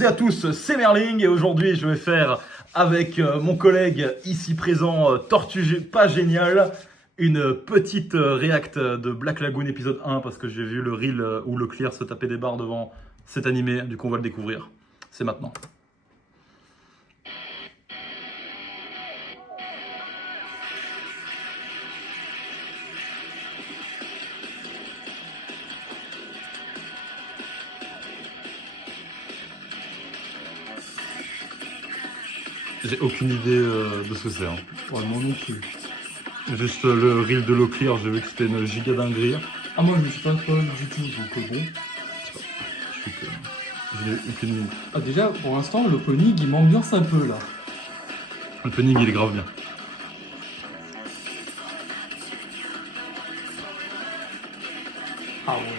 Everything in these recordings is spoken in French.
et à tous, c'est Merling et aujourd'hui je vais faire avec mon collègue ici présent, Tortue pas génial, une petite react de Black Lagoon épisode 1 parce que j'ai vu le reel où le Clear se tapait des barres devant cet animé, du coup on va le découvrir. C'est maintenant. J'ai aucune idée de ce que c'est. Hein. Ouais, moi non plus. Juste le reel de l'eau Clear, j'ai vu que c'était une giga dinguerie. Ah, moi je me suis pas spoil du tout, donc bon. J'ai aucune... Ah, déjà, pour l'instant, l'opening il m'ambiance un peu là. L'opening il est grave bien. Ah ouais.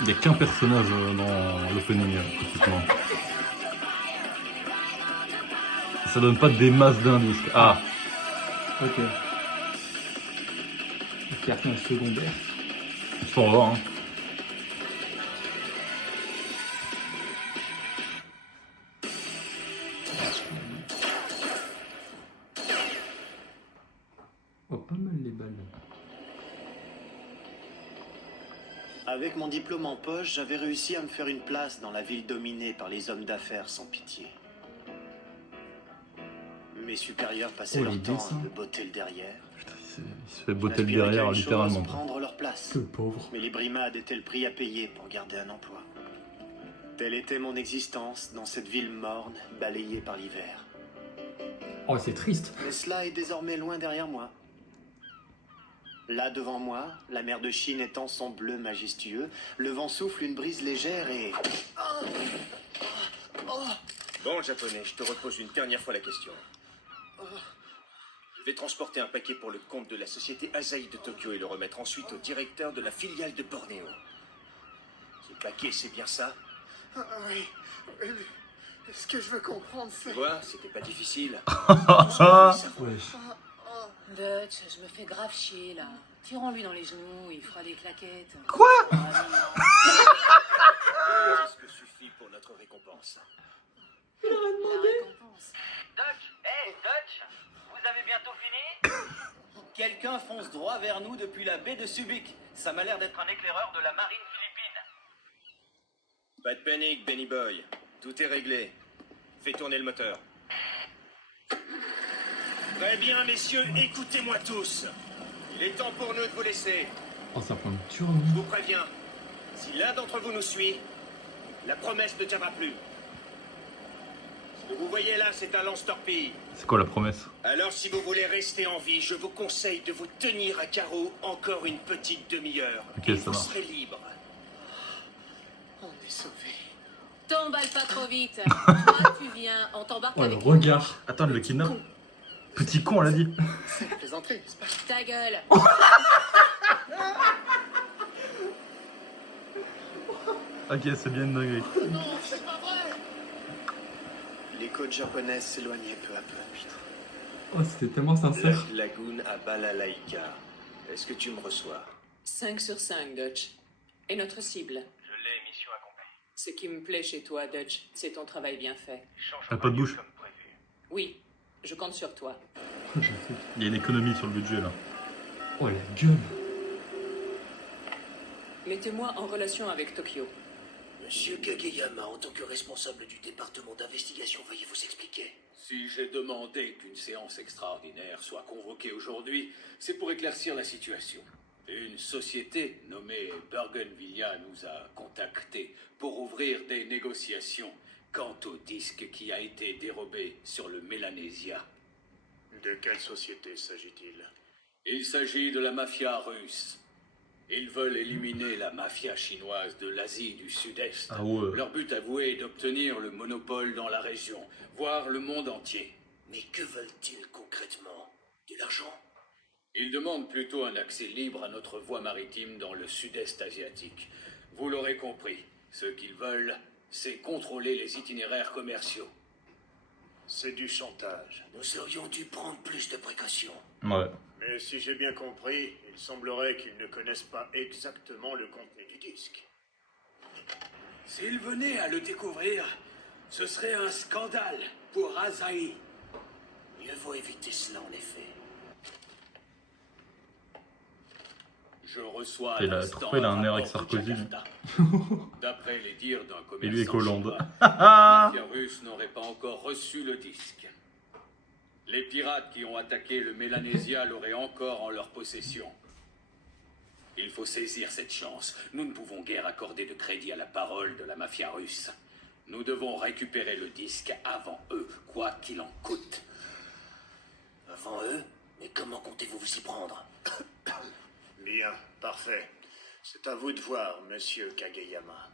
Il n'y a qu'un personnage dans l'opening, pratiquement. Ça donne pas des masses d'indices. Ah, Ok. Personnage secondaire. on va voir. Hein. Oh, pas mal les balles. Avec mon diplôme en poche, j'avais réussi à me faire une place dans la ville dominée par les hommes d'affaires sans pitié. Mes supérieurs passaient Oh, leur les temps dessins. à me botter le derrière. Putain, il se fait botter le N'aspiraient derrière, qu'à une chose, littéralement. prendre leur place. Que pauvre. Mais les brimades étaient le prix à payer pour garder un emploi. Telle était mon existence dans cette ville morne, balayée par l'hiver. Oh, c'est triste. Mais cela est désormais loin derrière moi. Là devant moi, la mer de Chine étend son bleu majestueux, le vent souffle une brise légère et... Bon, japonais, je te repose une dernière fois la question. Je vais transporter un paquet pour le compte de la société Asahi de Tokyo et le remettre ensuite au directeur de la filiale de Bornéo. Ce paquet, c'est bien ça? Oui. Ce que je veux comprendre, Tu c'est... vois, c'était pas difficile. Wesh. Dutch, je me fais grave chier là. Tirons-lui dans les genoux, il fera des claquettes. Quoi? C'est ce que suffit pour notre récompense. La récompense. Dutch, hey Dutch, vous avez bientôt fini? Quelqu'un fonce droit vers nous depuis la baie de Subic. Ça m'a l'air d'être un éclaireur de la marine philippine. Pas de panique, Benny Boy. Tout est réglé. Fais tourner le moteur. Très bien, messieurs, écoutez-moi tous. Il est temps pour nous de vous laisser. Oh, ça prend une Je turne. vous préviens, si l'un d'entre vous nous suit, la promesse ne tiendra plus. Ce que vous voyez là, c'est un lance-torpille. C'est quoi la promesse? Alors si vous voulez rester en vie, je vous conseille de vous tenir à carreau encore une petite demi-heure. Ok, et ça vous va. serez libre. On est sauvés. T'emballe pas trop vite. Toi, tu viens, on t'embarque Oh, le avec regard. Attends, le kidnappe. Petit con, elle a dit. C'est une plaisanterie, c'est pas... ta gueule. Ok, c'est bien une dinguerie. Non, c'est pas vrai. Les côtes japonaises s'éloignaient peu à peu. Oh, c'était tellement sincère. Black Lagoon à Balalaika. Est-ce que tu me reçois? 5 sur 5, Dutch. Et notre cible? Je l'ai, mission accomplie. Ce qui me plaît chez toi, Dutch, c'est ton travail bien fait. Change Ah, pas de bouche. comme prévu. Oui, je compte sur toi. Il y a une économie sur le budget là. Oh, la gueule. Mettez-moi en relation avec Tokyo. Monsieur Kageyama, en tant que responsable du département d'investigation, veuillez vous expliquer. Si j'ai demandé qu'une séance extraordinaire soit convoquée aujourd'hui, c'est pour éclaircir la situation. Une société nommée Bergenvillia nous a contactés pour ouvrir des négociations quant au disque qui a été dérobé sur le Mélanésia. De quelle société s'agit-il? Il s'agit de la mafia russe. Ils veulent éliminer la mafia chinoise de l'Asie du Sud-Est. Ah ouais. Leur but avoué est d'obtenir le monopole dans la région, voire le monde entier. Mais que veulent-ils concrètement? De l'argent? Ils demandent plutôt un accès libre à notre voie maritime dans le sud-est asiatique. Vous l'aurez compris, ce qu'ils veulent, c'est contrôler les itinéraires commerciaux. C'est du chantage. Nous aurions dû prendre plus de précautions. Ouais. Mais si j'ai bien compris, il semblerait qu'ils ne connaissent pas exactement le contenu du disque. S'ils venaient à le découvrir, ce serait un scandale pour Asahi. Mieux vaut éviter cela en effet. Je reçois Il a l'instant trouvé, il a un air avec rapport de Sarkozy. Jakarta. D'après les dires d'un commerçant Et lui est Hollande. chinois, la mafia russe n'aurait pas encore reçu le disque. Les pirates qui ont attaqué le Mélanésia l'auraient encore en leur possession. Il faut saisir cette chance. Nous ne pouvons guère accorder de crédit à la parole de la mafia russe. Nous devons récupérer le disque avant eux, quoi qu'il en coûte. Avant eux? Mais comment comptez-vous vous y prendre? Bien, parfait. C'est à vous de voir, monsieur Kageyama.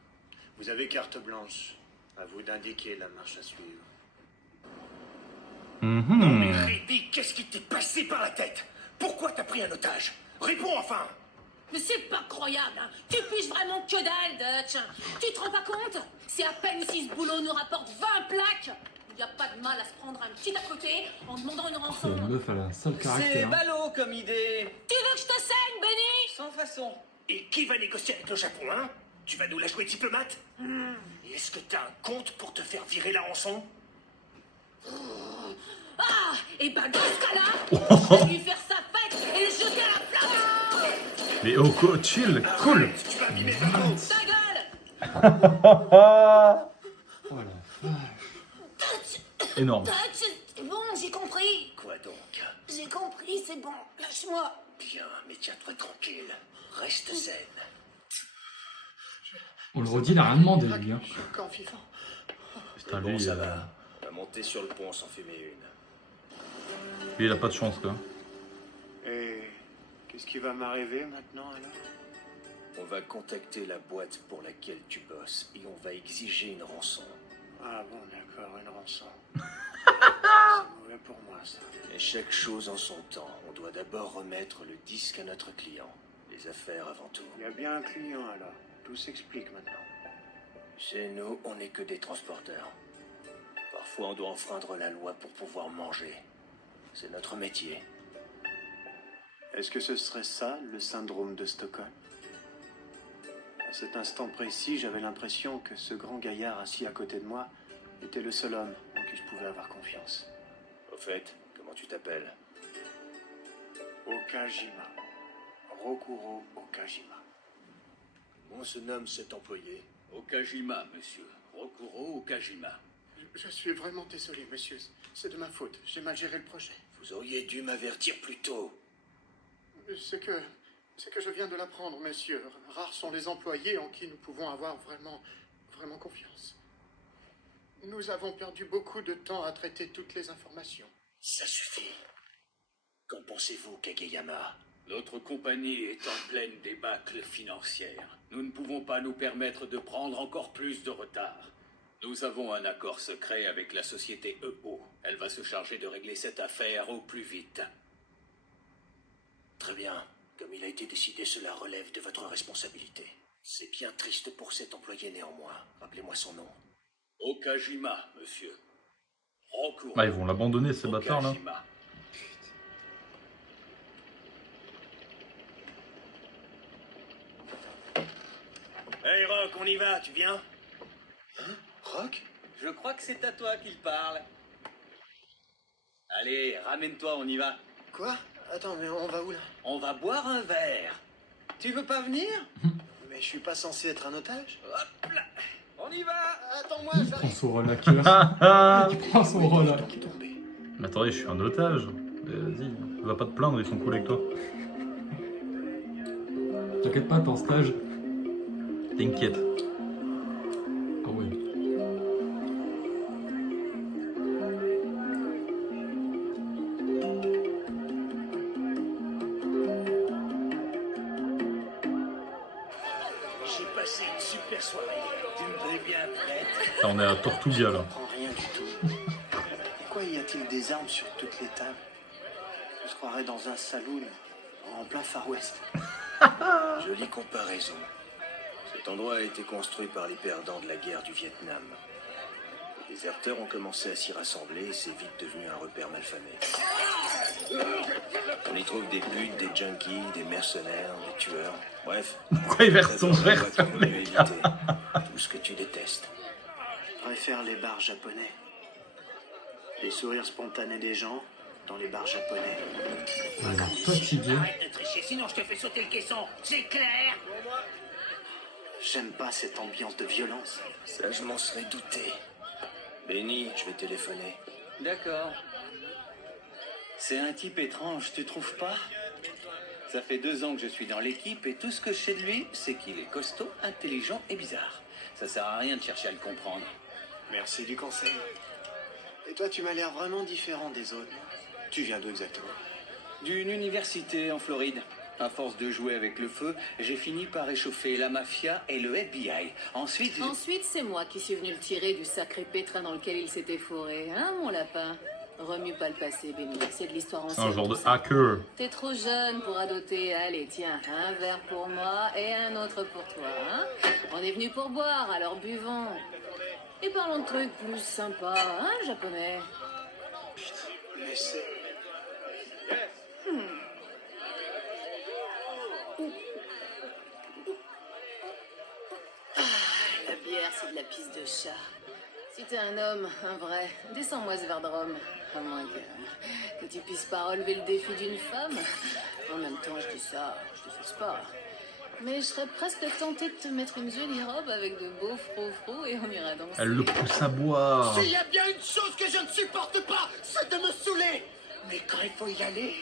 Vous avez carte blanche. À vous d'indiquer la marche à suivre. Mhm. Ribi, qu'est-ce qui t'est passé par la tête? Pourquoi t'as pris un otage? Réponds enfin! Mais c'est pas croyable, hein. Tu piges vraiment que dalle, Dutch. Tu te rends pas compte? C'est à peine si ce boulot nous rapporte 20 plaques. Y a pas de mal à se prendre un petit à côté en demandant une rançon. Cette meuf, elle a un sale C'est caractère. ballot comme idée. Tu veux que je te saigne, Benny? Sans façon. Et qui va négocier avec le Japon, hein? Tu vas nous la jouer diplomate? Et est-ce que t'as un compte pour te faire virer la rançon? Ah, et ben dans ce cas-là, je vais lui faire sa fête et le jeter à la place. Mais oh, chill, cool. Tu vas mimer ta peau. Ta gueule. Oh la vache. Énorme. Dutch, c'est bon, j'ai compris. Quoi donc? J'ai compris, c'est bon. Lâche-moi. Bien, mais tiens-toi tranquille. Reste zen. On le redit, il a rien demandé, lui. Hein. Je suis encore vivant. Putain, Bon, lui, ça va. On va monter sur le pont sans fumer une. lui, il a pas de chance, quoi. Et qu'est-ce qui va m'arriver maintenant alors? On va contacter la boîte pour laquelle tu bosses et on va exiger une rançon. Ah bon, d'accord, une rançon. C'est mauvais pour moi ça. Et chaque chose en son temps. On doit d'abord remettre le disque à notre client. Les affaires avant tout. Il y a bien un client alors. Tout s'explique maintenant. Chez nous, on n'est que des transporteurs. Parfois, on doit enfreindre la loi pour pouvoir manger. C'est notre métier. Est-ce que ce serait ça, le syndrome de Stockholm? À cet instant précis, j'avais l'impression que ce grand gaillard assis à côté de moi était le seul homme en qui je pouvais avoir confiance. Au fait, comment tu t'appelles? Okajima. Rokuro Okajima. Comment se nomme cet employé? Okajima, monsieur. Rokuro Okajima. Je suis vraiment désolé, monsieur. C'est de ma faute. J'ai mal géré le projet. Vous auriez dû m'avertir plus tôt. C'est que je viens de l'apprendre, monsieur. Rares sont les employés en qui nous pouvons avoir vraiment confiance. Nous avons perdu beaucoup de temps à traiter toutes les informations. Ça suffit. Qu'en pensez-vous, Kageyama? Notre compagnie est en pleine débâcle financière. Nous ne pouvons pas nous permettre de prendre encore plus de retard. Nous avons un accord secret avec la société EO. Elle va se charger de régler cette affaire au plus vite. Très bien. Comme il a été décidé, cela relève de votre responsabilité. C'est bien triste pour cet employé néanmoins. Rappelez-moi son nom. Okajima, monsieur. Rokuro. Ah, ils vont l'abandonner, ces bâtards, là. Okajima. Hey Rock, on y va, tu viens? Hein? Rock? Je crois que c'est à toi qu'il parle. Allez, ramène-toi, on y va. Quoi? Attends, mais on va où là? On va boire un verre. Tu veux pas venir? Mais je suis pas censé être un otage? Hop là. On y va. Attends-moi, Il prend j'arrive. son relaxeur. Il prend son relax. Mais attendez, je suis un otage. Vas-y, va pas te plaindre, ils sont cool avec toi. T'inquiète pas, t'es en stage. T'inquiète. Ah ouais. J'ai passé une super soirée. Tu me préviens, prête? Là, on est à Tortuga, là. Je comprends rien du tout. Pourquoi y a-t-il des armes sur toutes les tables? On se croirait dans un saloon en plein Far West. Jolie comparaison. Cet endroit a été construit par les perdants de la guerre du Vietnam. Les déserteurs ont commencé à s'y rassembler et c'est vite devenu un repère malfamé. On y trouve des putes, des junkies, des mercenaires, des tueurs. Bref. Pourquoi il verse son verre sur les gars? Tout ce que tu détestes. Je préfère les bars japonais. Les sourires spontanés des gens dans les bars japonais. Alors, fatigué. Arrête de tricher, sinon je te fais sauter le caisson. C'est clair? J'aime pas cette ambiance de violence. Ça, je m'en serais douté. Benny, je vais téléphoner. D'accord. C'est un type étrange, tu trouves pas? Ça fait 2 ans que je suis dans l'équipe et tout ce que je sais de lui, c'est qu'il est costaud, intelligent et bizarre. Ça sert à rien de chercher à le comprendre. Merci du conseil. Et toi, tu m'as l'air vraiment différent des autres. Tu viens d'où exactement? D'une université en Floride. À force de jouer avec le feu, j'ai fini par réchauffer la mafia et le FBI. Ensuite, C'est moi qui suis venu le tirer du sacré pétrin dans lequel il s'était fourré, hein, mon lapin? Remue pas le passé, Benny. C'est de l'histoire ancienne. Un genre de ça. hacker. T'es trop jeune pour adoter. Allez, tiens, un verre pour moi et un autre pour toi, hein? On est venu pour boire, alors buvons. Et parlons de trucs plus sympas, hein, japonais? Mais c'est... La bière, c'est de la pisse de chat. Si t'es un homme, un vrai, descends-moi ce verre de rhum. À moins que tu puisses pas relever le défi d'une femme. En même temps, je dis ça, je te force pas. Mais je serais presque tentée de te mettre une jolie robe avec de beaux froufrous et on ira danser. Elle le pousse à boire. S'il y a bien une chose que je ne supporte pas, c'est de me saouler. Mais quand il faut y aller...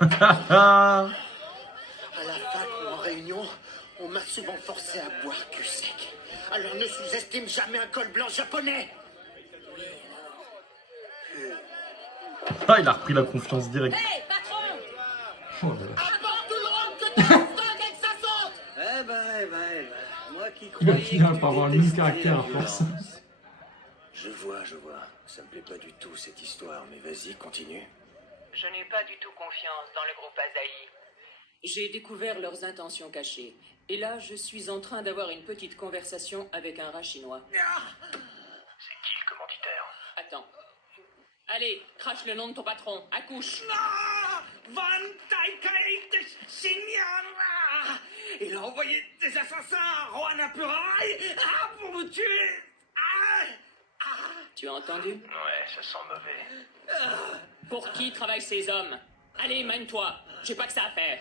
À la fac ou en réunion, on m'a souvent forcé à boire cul sec. Alors ne sous-estime jamais un col blanc japonais. Ah, il a repris la confiance directe. Hey, patron! Oh là là. Apporte tout le rhum que tu as avec sa sauce. eh ben. Moi qui Il va croyais finir que par tu avoir le même détestais caractère la à force. violence. Je vois. Ça me plaît pas du tout cette histoire, mais vas-y, continue. Je n'ai pas du tout confiance dans le groupe Asahi. J'ai découvert leurs intentions cachées. Et là, je suis en train d'avoir une petite conversation avec un rat chinois. C'est qui le commanditaire? Attends. Allez, crache le nom de ton patron. Accouche. Il a envoyé des assassins à Roanapuraï pour me tuer. Tu as entendu? Ouais, ça sent mauvais. Pour qui travaillent ces hommes? Allez, mène-toi. J'ai pas que ça à faire.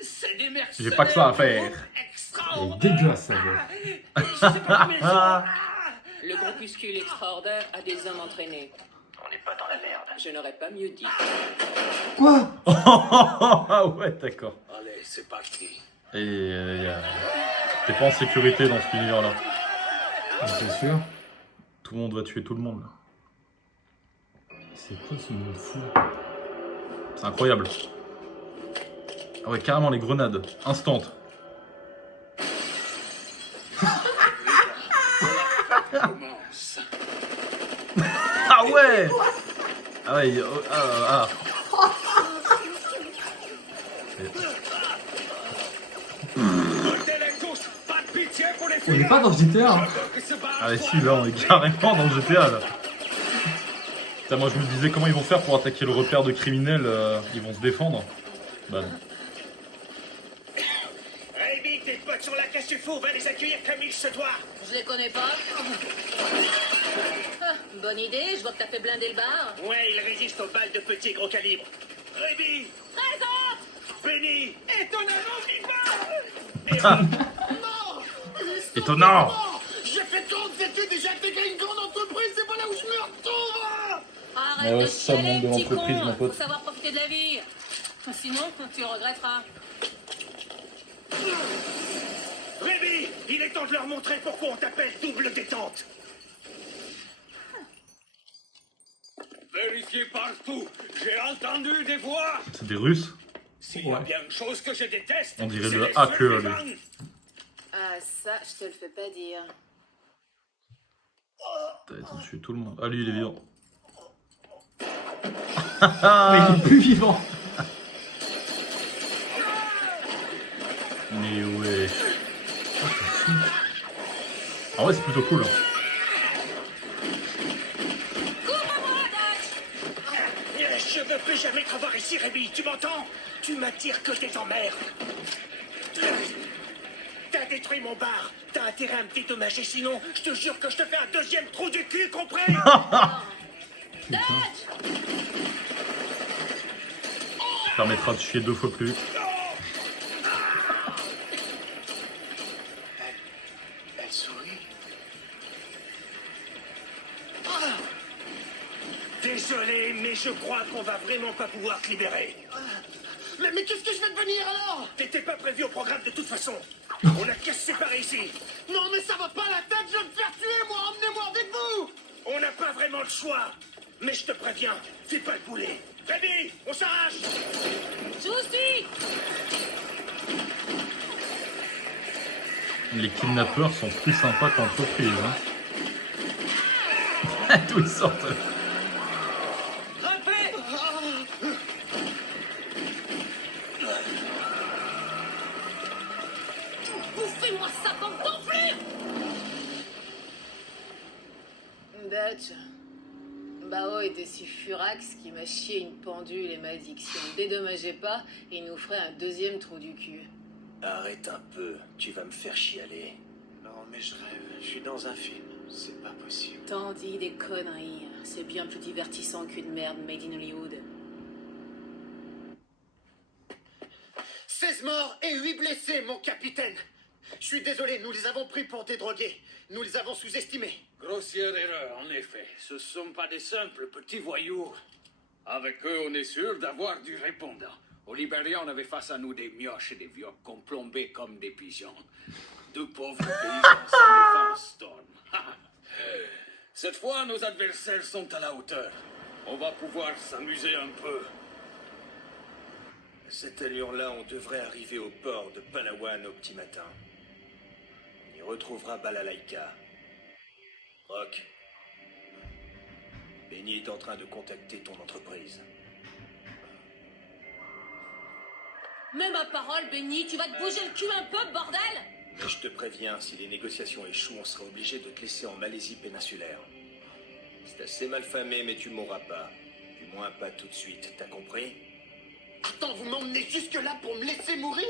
C'est des mercenaires. J'ai pas que ça à faire. Elle est Extraordinaire. dégueulasse, sa voix. Je sais pas combien ils sont. Le groupuscule extraordinaire a des hommes entraînés. On n'est pas dans la merde. Je n'aurais pas mieux dit. Quoi? Ah ouais, d'accord. Allez, c'est parti. Et t'es pas en sécurité dans cet univers-là. C'est sûr. Tout le monde va tuer tout le monde. C'est quoi ce monde fou? C'est incroyable. Ah ouais, carrément les grenades. Instant. Commence. Ah ouais. Ah ouais, Montez les touches. Pas de pitié pour les On n'est pas dans GTA, hein. Ah ouais, si, là, on est carrément dans le GTA, là. Putain, moi, je me disais comment ils vont faire pour attaquer le repère de criminels. Ils vont se défendre. Bah non. Raby, tes potes sont là, qu'est-ce que tu fous? Va les accueillir comme il se doit. Je les connais pas. Ah, bonne idée, je vois que t'as fait blinder le bar. Ouais, ils résistent aux balles de petit gros calibre. Raby, Présente! Benny, étonnamment vivant. Étonnant. J'ai fait 30 études et j'ai intégré une grande entreprise, c'est pas là où je me retrouve. Arrête Ouais, de ça, le monde chialer, de petit l'entreprise, con. mon pote. Faut savoir profiter de la vie. Sinon, tu regretteras. Raby, il est temps de leur montrer pourquoi on t'appelle double détente. Vérifiez partout, j'ai entendu des voix. C'est des Russes. S'il y a bien une chose que je déteste, On dirait c'est le les hacker, survivants. lui. Ah, ça, je te le fais pas dire. Putain, ils ont tué tout le monde. Ah, lui, il est vivant. Mais il est plus vivant. Mais ouais. En vrai, c'est plutôt cool. Hein. Je veux plus jamais te revoir ici, Rémi, tu m'entends? Tu m'attires que des emmerdes. T'as détruit mon bar. T'as intérêt à me dédommager, sinon, je te jure que je te fais un deuxième trou du cul, compris? Ça permettra de chier 2 fois plus vite. Elle sourit. Désolé, mais je crois qu'on va vraiment pas pouvoir te libérer. Mais qu'est-ce que je vais devenir alors? T'étais pas prévu au programme de toute façon. On a qu'à se séparer ici. Non mais ça va pas la tête, je vais me faire tuer moi, emmenez-moi avec vous. On n'a pas vraiment le choix. Mais je te préviens, fais pas le boulet. Rémi, on s'arrache. Souci. Les kidnappeurs sont plus sympas qu'entreprise. Hein. D'où ils sortent. Bouffez-moi ça, bande d'enflures. Dutch. Bao était si furax qu'il m'a chié une pendule et m'a dit que si on ne dédommageait pas, il nous ferait un deuxième trou du cul. Arrête un peu, tu vas me faire chialer. Non mais je rêve, je suis dans un film, c'est pas possible. T'en dis des conneries. C'est bien plus divertissant qu'une merde made in Hollywood. 16 morts et 8 blessés, mon capitaine. Je suis désolé, nous les avons pris pour des drogués. Nous les avons sous-estimés. Grossière erreur, en effet. Ce sont pas des simples petits voyous. Avec eux, on est sûr d'avoir du répondant. Au Libéria, on avait face à nous des mioches et des vieux qu'on plombait comme des pigeons. Deux pauvres paysans sans défense, Storm. Cette fois, nos adversaires sont à la hauteur. On va pouvoir s'amuser un peu. Cette allure-là, on devrait arriver au port de Palawan au petit matin. On y retrouvera Balalaika. Rock. Benny est en train de contacter ton entreprise. Mais ma parole, Benny, tu vas te bouger le cul un peu, bordel. Mais je te préviens, si les négociations échouent, on sera obligé de te laisser en Malaisie péninsulaire. C'est assez mal famé, mais tu mourras pas. Du moins pas tout de suite, t'as compris? Attends, vous m'emmenez jusque-là pour me laisser mourir?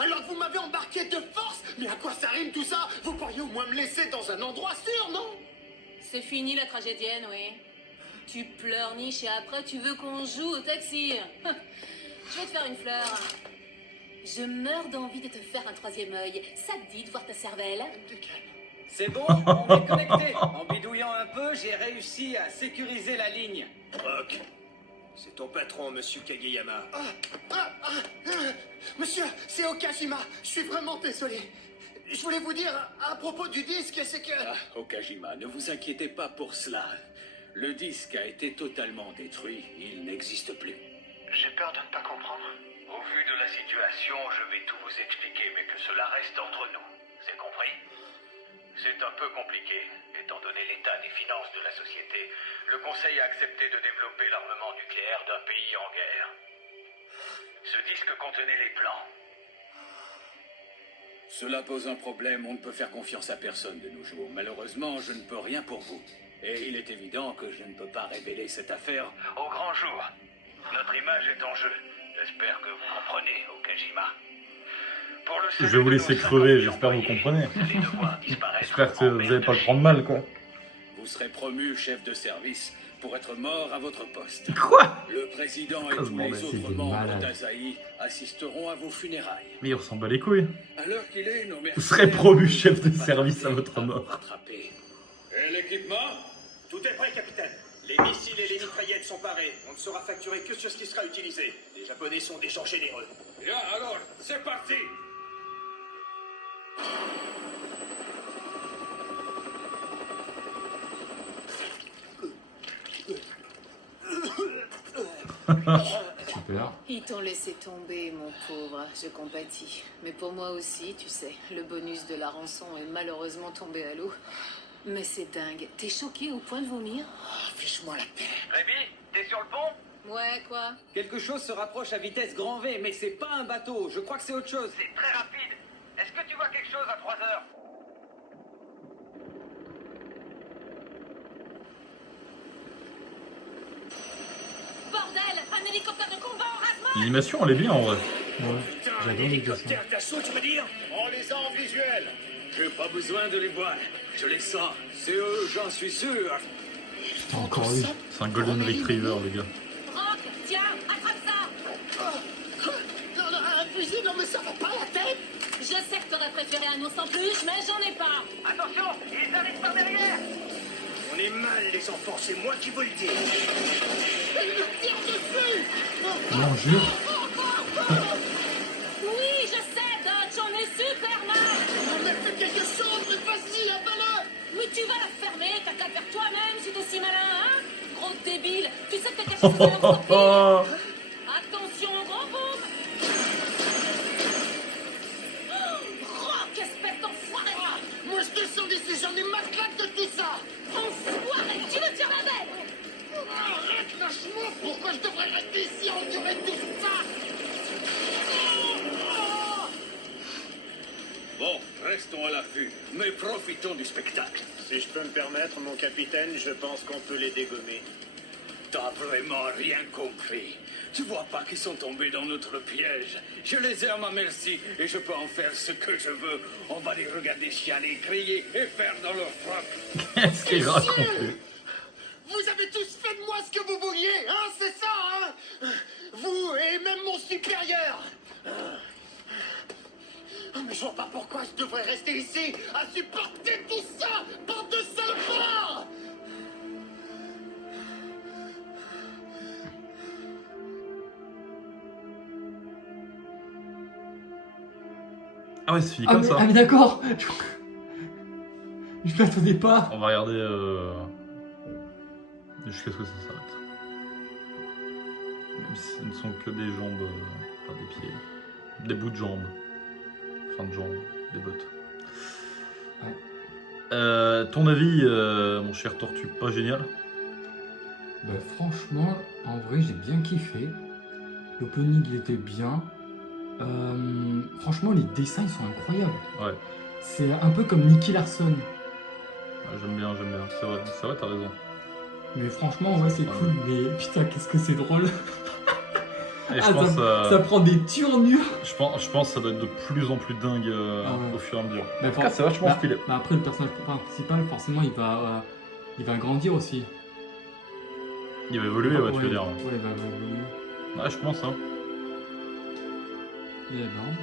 Alors que vous m'avez embarqué de force? Mais à quoi ça rime tout ça? Vous pourriez au moins me laisser dans un endroit sûr, non? C'est fini la tragédienne, oui. Tu pleurniches et après tu veux qu'on joue au taxi. Je vais te faire une fleur. Je meurs d'envie de te faire un troisième œil. Ça te dit de voir ta cervelle? C'est bon, on est connecté. En bidouillant un peu, j'ai réussi à sécuriser la ligne. Rock, c'est ton patron, Monsieur Kageyama. Monsieur, c'est Okajima. Je suis vraiment désolé. Je voulais vous dire à propos du disque, c'est que... Ah, Okajima, ne vous inquiétez pas pour cela. Le disque a été totalement détruit. Il n'existe plus. J'ai peur de ne pas comprendre. Au vu de la situation, je vais tout vous expliquer, mais que cela reste entre nous. C'est compris? C'est un peu compliqué, étant donné l'état des finances de la société. Le Conseil a accepté de développer l'armement nucléaire d'un pays en guerre. Ce disque contenait les plans. Cela pose un problème, on ne peut faire confiance à personne de nos jours. Malheureusement, je ne peux rien pour vous. Et il est évident que je ne peux pas révéler cette affaire. Au grand jour, notre image est en jeu. J'espère que vous comprenez, Okajima. Pour le Je vais vous laisser crever, j'espère que vous comprenez. J'espère que vous n'allez pas le prendre mal, quoi. Vous serez promu chef de service pour être mort à votre poste. Quoi? Le président et tous les autres membres d'Asahi assisteront à vos funérailles. Mais on s'en bat les couilles. À l'heure qu'il est, nos Vous serez promu chef de service à votre mort. Et l'équipement? Tout est prêt, capitaine. Les missiles et les mitraillettes sont parés. On ne sera facturé que sur ce qui sera utilisé. Les Japonais sont des gens généreux. Bien, alors, c'est parti! Super. Ils t'ont laissé tomber, mon pauvre. Je compatis. Mais pour moi aussi, tu sais, le bonus de la rançon est malheureusement tombé à l'eau. Mais c'est dingue. T'es choqué au point de vomir? Fiche-moi la paix. Rémi, t'es sur le pont? Ouais, quoi? Quelque chose se rapproche à vitesse grand V, mais c'est pas un bateau. Je crois que c'est autre chose. C'est très rapide. Est-ce que tu vois quelque chose à 3 heures? Bordel! Un hélicoptère de combat en rasement! L'animation, elle est bien en vrai. Putain, un J'adore les hélicoptère d'assaut, tu veux dire? On les a en visuel. J'ai pas besoin de les voir. Je les sens. C'est eux, j'en suis sûr. Encore lui. C'est un Golden Retriever, le gars. Rock, tiens, attrape ça! Un fusil, non mais ça va pas la tête. Je sais que t'aurais préféré un ours en plus, mais j'en ai pas! Attention, ils arrivent par derrière. On est mal, les enfants, c'est moi qui vous le dis. Elle me tire dessus. Non, jure. Oui, je sais, Dodge, on est super mal! Non mais fais quelque chose, mais vas-y, avale-le. Mais tu vas la fermer, t'as qu'à faire toi-même si t'es si malin, hein? Gros débile, tu sais que t'es caché sous la torpille. Attention, gros boum! Rock, espèce d'enfoiré! Moi je descends d'ici, j'en ai ma claque de tout ça. Enfoiré, tu me tires la belle! Arrête, lâche-moi. Pourquoi je devrais rester ici à endurer tout ça? Bon, restons à l'affût, mais profitons du spectacle. Si je peux me permettre, mon capitaine, je pense qu'on peut les dégommer. T'as vraiment rien compris. Tu vois pas qu'ils sont tombés dans notre piège. Je les ai à ma merci et je peux en faire ce que je veux. On va les regarder chialer, crier et faire dans leur froc. Qu'est-ce qu'il raconte? Vous avez tous fait de moi ce que vous vouliez, hein, c'est ça, hein? Vous et même mon supérieur. Mais je vois pas pourquoi je devrais rester ici à supporter tout ça, bande de salopards! Ah ouais, c'est fini comme ça. Ah mais d'accord. Je m'attendais pas. On va regarder jusqu'à ce que ça s'arrête. Même si ce ne sont que des jambes, enfin des pieds, des bouts de jambes, fin de jambes, des bottes. Ouais. Ton avis, mon cher Tortue, pas génial? Bah franchement, en vrai j'ai bien kiffé. L'opening il était bien. Franchement les dessins ils sont incroyables. Ouais. C'est un peu comme Nicky Larson. Ouais, j'aime bien, c'est vrai, t'as raison. Mais franchement ouais c'est cool. Mais putain qu'est-ce que c'est drôle. Et je pense, ça prend des tournures. je pense que ça doit être de plus en plus dingue ouais. au fur et à mesure. Bah, En tout cas, c'est vachement stylé. Bah, après le personnage principal forcément il va grandir aussi. Il va évoluer, ouais, tu veux dire. Ouais il va évoluer. Ouais, je pense, hein. Et ben.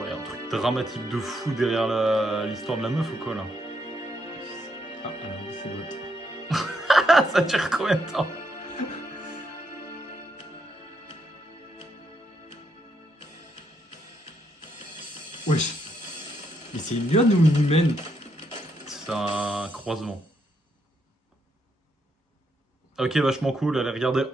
Ouais, un truc dramatique de fou derrière l'histoire de la meuf ou quoi, là? Ah, c'est bon. Ça dure combien de temps? Wesh. Mais c'est une lionne ou une humaine? C'est un croisement. Ok, vachement cool, allez regarder.